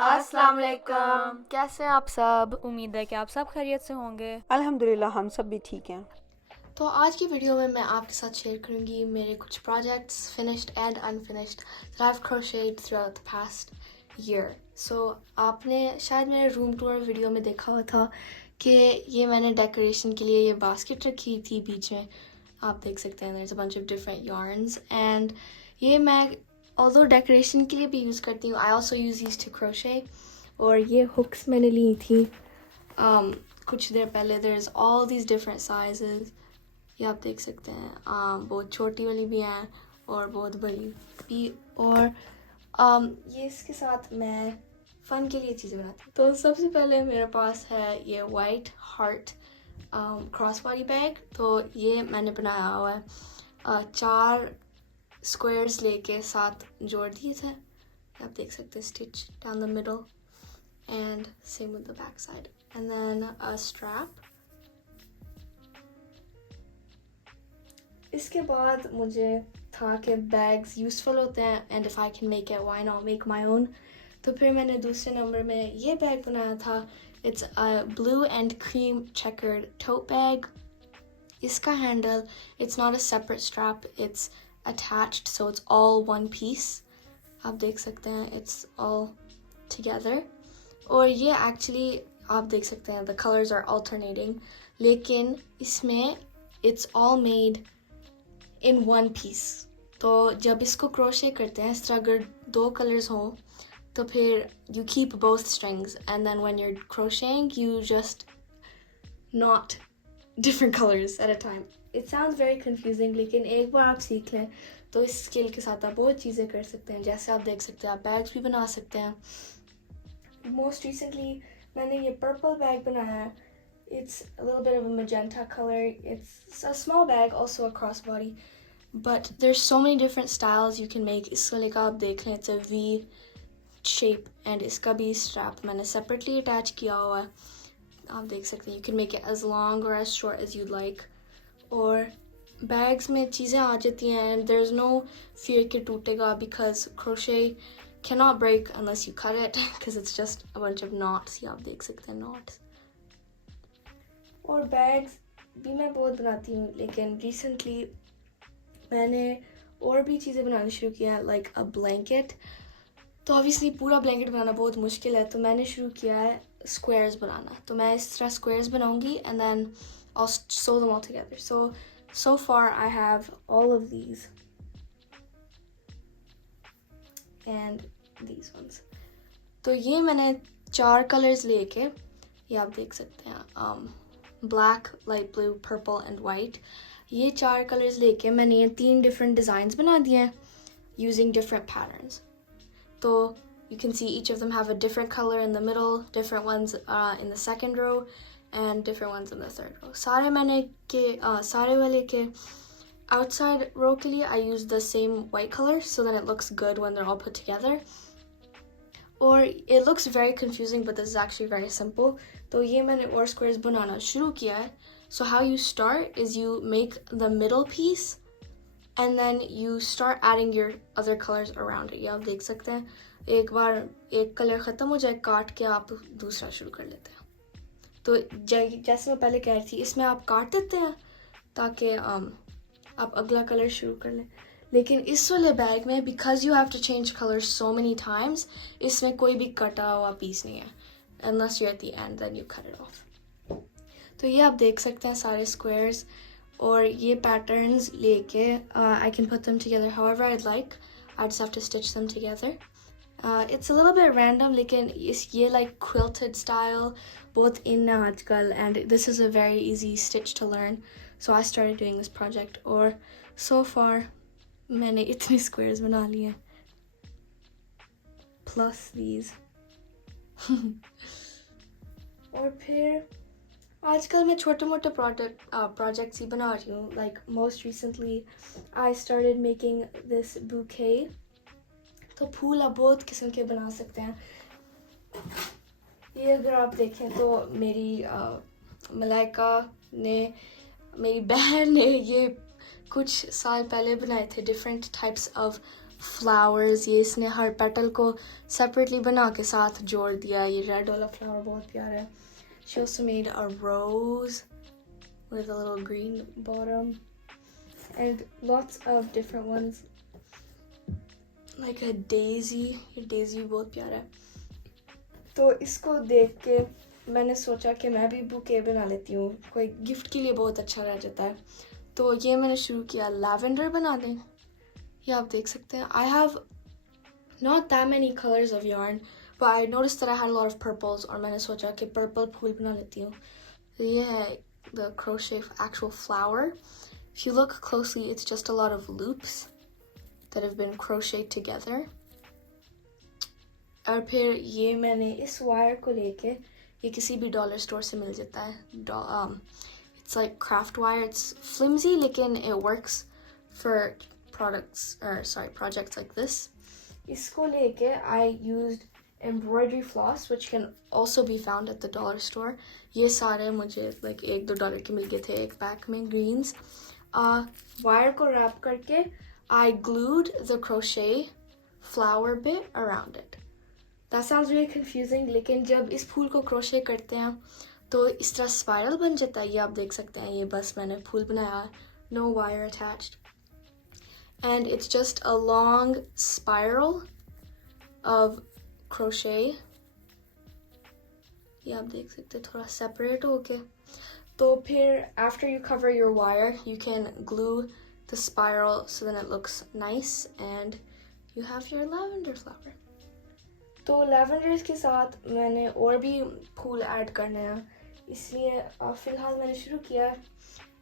अस्सलाम वालेकुम। कैसे हैं आप सब? उम्मीद है कि आप सब खैरियत से होंगे। अल्हम्दुलिल्लाह हम सब भी ठीक हैं। तो आज की वीडियो में मैं आपके साथ शेयर करूंगी मेरे कुछ projects finished and unfinished that I've crocheted throughout the past year. So आपने शायद मेरे रूम टूर वीडियो में देखा हुआ था कि ये मैंने डेकोरेशन के लिए ये बास्केट रखी थी बीच में। आप देख सकते हैं there's a bunch of different yarns and ये मैं although डेकोरेशन के लिए भी यूज़ करती हूँ, I also use these to crochet. और ये हुक्स मैंने ली थी कुछ देर पहले। there's all these different sizes, ये आप देख सकते हैं। बहुत छोटी वाली भी हैं और बहुत बड़ी भी। और ये इसके साथ मैं फ़न के लिए चीज़ें बनाती हूँ। तो सबसे पहले मेरे पास है ये white heart cross body bag. तो ये मैंने बनाया हुआ है, 4 स्क्वायर्स लेके 7 जोड़ दिए थे। आप देख सकते हैं stitch down the middle and same with the back side, and then a strap. इसके बाद मुझे था कि बैग्स यूज़फुल होते हैं and if I can make it, why not make my own. तो फिर मैंने दूसरे नंबर में ये बैग बनाया था। It's a blue and cream checkered tote bag. इसका handle, it's not a separate strap, it's attached, so it's all one piece. आप देख सकते हैं it's all together. और ये एक्चुअली आप देख सकते हैं the colors are alternating, लेकिन इसमें it's all made in one piece. तो जब इसको crochet करते हैं इस तरह अगर 2 colors हों तो फिर you keep both strings and then when you're crocheting you just knot different colors at a time. It sounds very confusing, लेकिन एक बार आप सीख लें तो इस स्किल के साथ आप बहुत चीज़ें कर सकते हैं। जैसे आप देख सकते हैं आप बैग्स भी बना सकते हैं। Most recently मैंने ये पर्पल बैग बनाया है। It's a little bit of a magenta color. It's a small bag, also a crossbody, but there's so many different styles you can make. इसका लेकर आप देख लें, it's a V shape and इसका भी strap मैंने separately attach किया हुआ है। आप देख सकते हैं you can make it as long or as short as you'd like. और बैग्स में चीज़ें आ जाती हैं and there's no fear कि टूटेगा because crochet cannot break unless you cut it because it's just a bunch of knots. ये आप देख सकते हैं knots. और बैग्स भी मैं बहुत बनाती हूँ, लेकिन recently मैंने और भी चीज़ें बनानी शुरू किया है like a blanket. तो obviously पूरा blanket बनाना बहुत मुश्किल है, तो मैंने शुरू किया है squares बनाना। तो मैं इस तरह squares बनाऊँगी and then I'll sew them all together. So far I have all of these and these ones. तो ये मैंने 4 colors लेके, ये आप देख सकते हैं black, light blue, purple and white. ये 4 colors लेके मैंने ये 3 different designs बना दिए हैं using different patterns. तो you can see each of them have a different color in the middle, different ones in the second row and different ones in the third row. सारे मैंने के सारे वाले के outside row के लिए I use the same white color so that it looks good when they're all put together. Or it looks very confusing, but this is actually very simple. तो ये मैंने और squares बनाना शुरू किया है. So how you start is you make the middle piece and then you start adding your other colors around it. ये आप देख सकते हैं एक बार एक कलर ख़त्म हो जाए काट के आप दूसरा शुरू कर लेते हैं। तो जैसे मैं पहले कह रही थी इसमें आप काट देते हैं ताकि आप अगला कलर शुरू कर लें, लेकिन इस वाले बैग में because you have to change colors so many times इसमें कोई भी कटा हुआ पीस नहीं है unless you're at the end, then you cut it off. तो ये आप देख सकते हैं सारे squares और ये patterns लेके I can put them together however I'd like. I just have to stitch them together. It's a little bit random, लेकिन ये like quilted style बहुत in है आजकल and this is a very easy stitch to learn. So I started doing this project और so far मैंने इतने squares बना लिए हैं plus these. और फिर आजकल मैं छोटे मोटे projects ही बना रही हूँ. Like most recently I started making this bouquet. तो फूल आप बहुत किस्म के बना सकते हैं। ये अगर आप देखें तो मेरी मलाइका ने, मेरी बहन ने ये कुछ साल पहले बनाए थे different types of flowers. ये इसने हर petal को separately बना के साथ जोड़ दिया. ये red वाला flower बहुत प्यारा है. She also made a rose with a little green bottom and lots of different ones like a daisy. ये daisy बहुत प्यारा है. तो इसको देख के मैंने सोचा कि मैं भी बुके बना लेती हूँ. कोई गिफ्ट के लिए बहुत अच्छा रह जाता है. तो ये मैंने शुरू किया लैवेंडर बनाने. ये आप देख सकते हैं. I have not that many colors of yarn, but I noticed that I had a lot of purples और मैंने सोचा कि purple फूल बना लेती हूँ. तो ये है the crochet actual flower. If you look closely, it's just a lot of loops that have been crocheted together. और फिर ये मैंने इस वायर को लेके, ये किसी भी डॉलर स्टोर से मिल जाता है. It's like craft wire. It's flimsy, लेकिन it works for projects like this. इसको लेके I used embroidery floss, which can also be found at the dollar store. ये सारे मुझे like $1-2 के मिल गए थे एक पैक में greens. Wire को wrap करके I glued the crochet flower bit around it. That sounds really confusing, लेकिन जब इस फूल को crochet करते हैं तो इस तरह spiral बन जाता है. ये आप देख सकते हैं. ये बस मैंने फूल बनाया, no wire attached, and it's just a long spiral of crochet. ये आप देख सकते हैं थोड़ा separate होके. तो फिर after you cover your wire, you can glue the spiral so then it looks nice and you have your lavender flower. तो lavenders के साथ मैंने और भी फूल ऐड करने हैं, इसलिए फिलहाल मैंने शुरू किया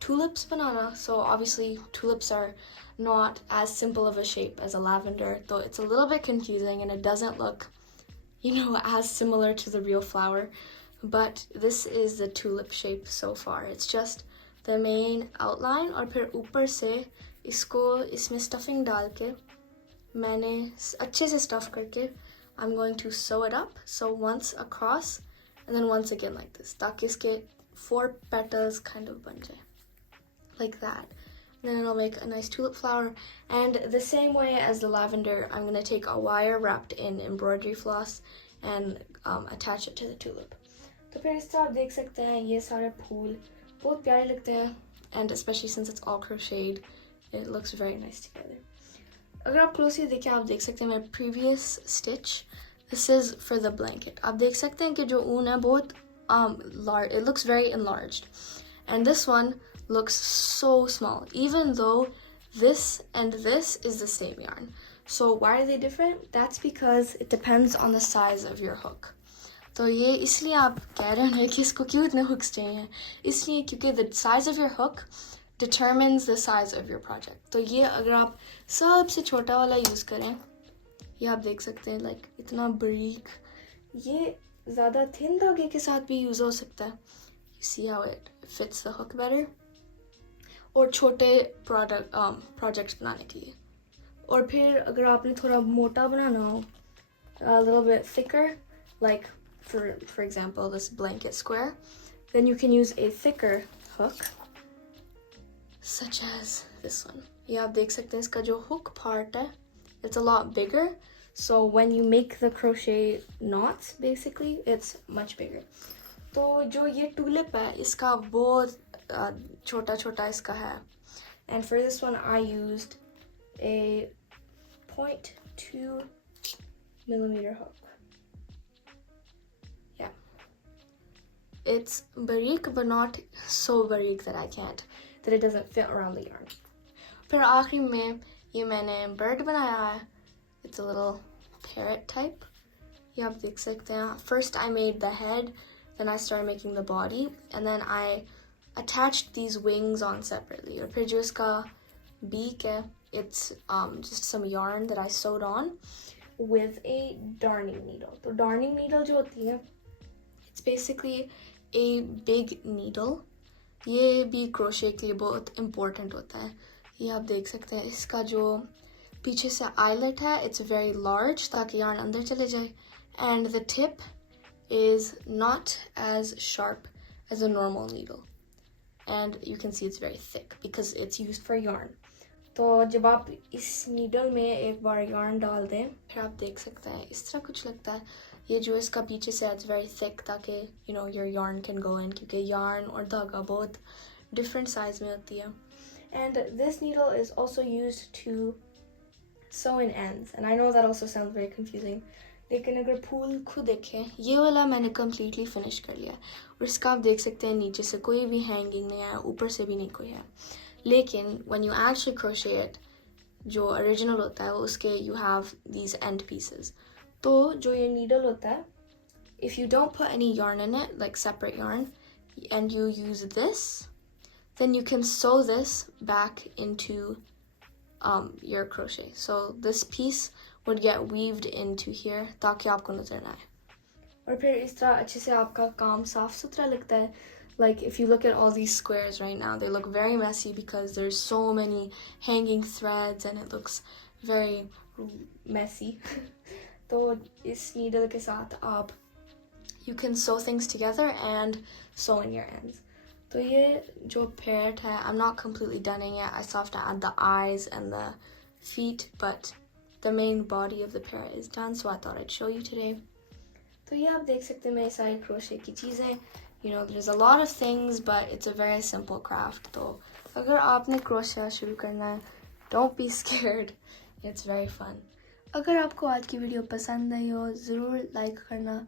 tulips banana. So obviously tulips are not as simple of a shape as a lavender, though it's a little bit confusing and it doesn't look, as similar to the real flower. But this is the tulip shape so far. It's just the main outline और फिर ऊपर से इसको इसमें stuffing डाल के मैंने अच्छे से stuff करके I'm going to sew it up. So once across and then once again like this, ताकि इसके 4 petals kind of बन जाए like that. And then it'll make a nice tulip flower. And the same way as the lavender, I'm going to take a wire wrapped in embroidery floss and attach it to the tulip. तो फिर इस तरह आप देख सकते हैं ये सारे फूल बहुत प्यारे लगते हैं, and especially since it's all crocheted, it looks very nice together. अगर आप closely देखें आप देख सकते हैं my previous stitch. This is for the blanket. आप देख सकते हैं कि जो ऊन है बहुत large. It looks very enlarged, and this one looks so small, even though this and this is the same yarn. So why are they different? That's because it depends on the size of your hook. तो ये इसलिए आप कह रहे हैं कि इसको क्यों इतने hooks चाहिए, इसलिए क्योंकि the size of your hook determines the size of your project. तो ये अगर आप सबसे छोटा वाला यूज करें, ये आप देख सकते हैं like इतना बारीक, ये ज़्यादा thin धागे के साथ भी यूज हो सकता है. You see how it fits the hook better. और छोटे projects बनाने के लिए. और फिर अगर आपने थोड़ा मोटा बनाना हो, a little bit thicker, like for example this blanket square, then you can use a thicker hook such as this one. ये आप देख सकते हैं इसका जो hook part है, it's a lot bigger, so when you make the crochet knots basically it's much bigger. तो जो ये tulip है इसका बहुत छोटा छोटा इसका है, and for this one I used a 0.2 millimeter hook. Yeah, it's barik but not so barik that it doesn't fit around the yarn. फिर आखिरी में ये मैंने bird बनाया है. It's a little parrot type. ये आप देख सकते हैं. First I made the head, then I started making the body, and then I attached these wings on separately. और फिर जो इसका beak है, it's just some yarn that I sewed on with a darning needle. तो darning needle जो होती है, it's basically a big needle. ये भी crochet के लिए बहुत important होता है. ये आप देख सकते हैं इसका जो पीछे से eyelet है, it's very large ताकि yarn अंदर चले जाए, and the tip is not as sharp as a normal needle, and you can see it's very thick because it's used for yarn. तो जब आप इस नीडल में एक बार yarn डाल दें फिर आप देख सकते हैं इस तरह कुछ लगता है. ये जो इसका पीछे से it's very thick ताकि you know your yarn can go in क्योंकि yarn और धागा बहुत different size में होती है. And this needle is also used to sew in ends. And I know that also sounds very confusing. लेकिन अगर फूल खुद देखें ये वाला मैंने completely finish कर लिया और इसका आप देख सकते हैं नीचे से कोई भी hanging नहीं है ऊपर से भी नहीं कोई है. लेकिन when you actually crochet it जो original होता है उसके you have these end pieces. तो जो ये needle होता है if you don't put any yarn in it like separate yarn and you use this then you can sew this back into your crochet. So this piece would get weaved into here ताकि आपको नजर ना आए और फिर इस तरह अच्छे से आपका काम साफ सुथरा लगता है. Like if you look at all these squares right now they look very messy because there's so many hanging threads and it looks very messy. तो इस needle के साथ आप you can sew things together and sew in your ends. तो ये जो parrot है I'm not completely done it yet. I still have to add the eyes and the feet but the main body of the parrot is done so I thought I'd show you today. तो ये आप देख सकते हैं मेरी सारी crochet की चीज़ें. You know there's a lot of things but it's a very simple craft. तो अगर आपने crochet शुरू करना है don't be scared. It's very fun. अगर आपको आज की वीडियो पसंद आई हो ज़रूर लाइक करना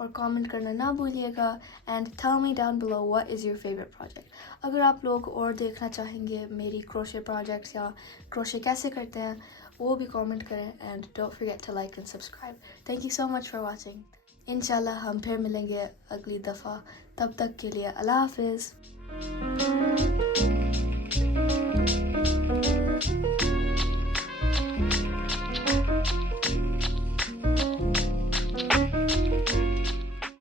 और कमेंट करना ना भूलिएगा and tell me down below what is your favourite project. अगर आप लोग और देखना चाहेंगे मेरी क्रोशे प्रोजेक्ट्स या क्रोशे कैसे करते हैं वो भी कमेंट करें and don't forget to like and subscribe. Thank you so much for watching. इंशाल्लाह हम फिर मिलेंगे अगली दफ़ा. तब तक के लिए अल्लाह हाफिज़.